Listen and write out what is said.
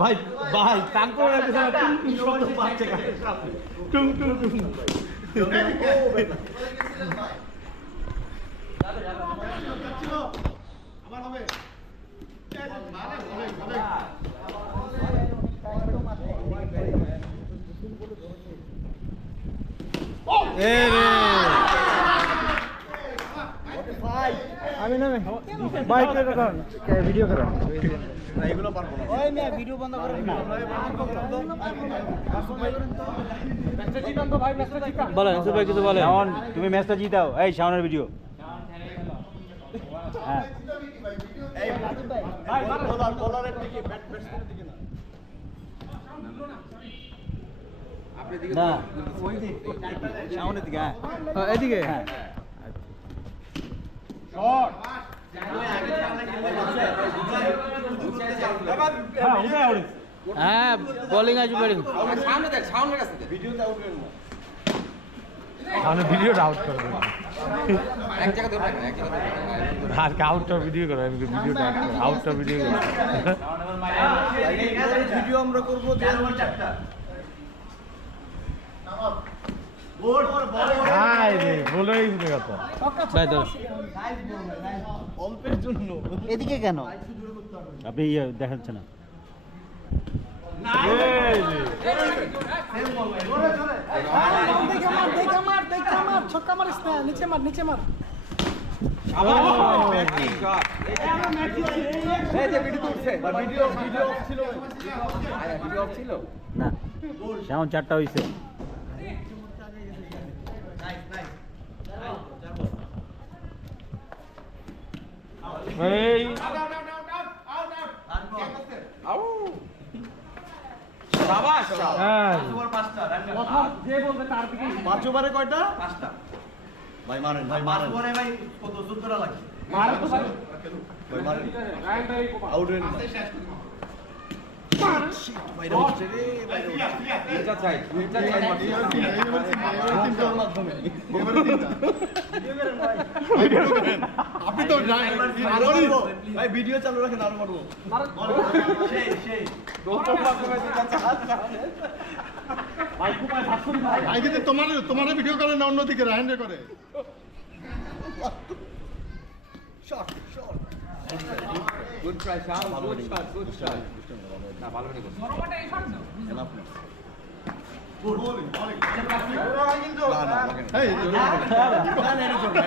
ভাই ভাই তারপর শব্দ পাচ্ছে টুং টুং টুং আমি না বাইক করেন ভিডিও করেন এগুলো পারবো না ওই মিয়া ভিডিও বন্ধ করেন না ম্যাচটা জিতান তো ভাই ম্যাচটা জিতান বলেন সুপার ভাই কিছু বলেন শাওন তুমি ম্যাচটা জিতাও এই শাওনের ভিডিও হ্যাঁ এই ভাই বোলারের দিকে ব্যাটসম্যানের দিকে না আপনি দিকে না ওই দিকে শাওনের দিকে হ্যাঁ এদিকে হ্যাঁ শট হ্যাঁ বোলিং আছে ব্যাটিং সামনে দেখ সামনে কাছে ভিডিওতে আউট করেন না সামনে ভিডিওটা আউট করে দেন এক জায়গা ধরে রাখেন এক জায়গা আর আউটটা ভিডিও করো আমি ভিডিওটা আউটটা ভিডিও করো ভিডিও আমরা করব 2004টা বোর্ড হাই রে বলেই শুনে কথা ভাই ধর অল্পের জন্য এদিকে কেন আপনি দেখাচ্ছেন না ছক্কা মারিস না নিচে মার নিচে মার না যেমন 4টা হয়েছে পাঁচ ওভারে কয়টা? 5টা। ভাই মারেন ভাই মারেন। 5 ওভারে ভাই কত 14টা লাগে। মারেন তো ভাই মারেন। আউট হয়ে গেছে। ভাই হচ্ছে রে ভাই। এটা চাই। এটা চাই মাধ্যমে। এবারে তিনটা। ভিডিও করেন ভাই। আপনি তো ভাই ভিডিও চালু রাখেন আরো মারবো। সেই দোস্তের মাধ্যমে দিতে চান। ভাই কুমার ভাসুন ভাই ভাই কিন্তু তোমার ভিডিও করে না অন্যদিকে রাহেন্ডে করে শট গুড ট্রাই শাম গুড শট না ভালো করে বড়টা এই শট না গুড বোলিং না না এই না